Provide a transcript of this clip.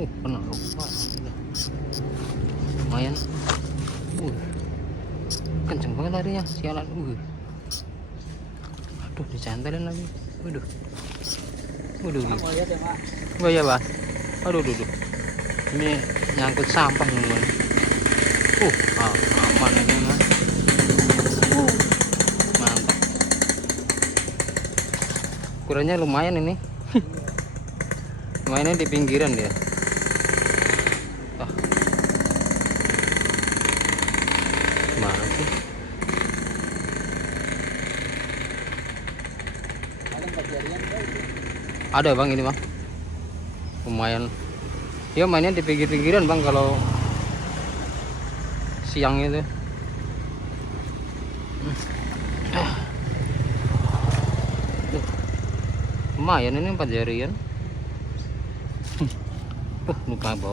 Kena lupa. Lumayan. Kenceng banget larinya, sialan. Aduh, dicantelin lagi. Waduh. Waduh. Oh iya, Pak. Aduh, ini nyangkut sampah teman-teman. Aman ini mah. Mantap. Ukurannya lumayan ini. Mainnya di pinggiran dia. Mana sih? Ada bang ini bang. Lumayan. Dia mainnya di pinggir-pinggiran bang kalau siang itu. Lumayan ini 4 jarian. Lupa bawa.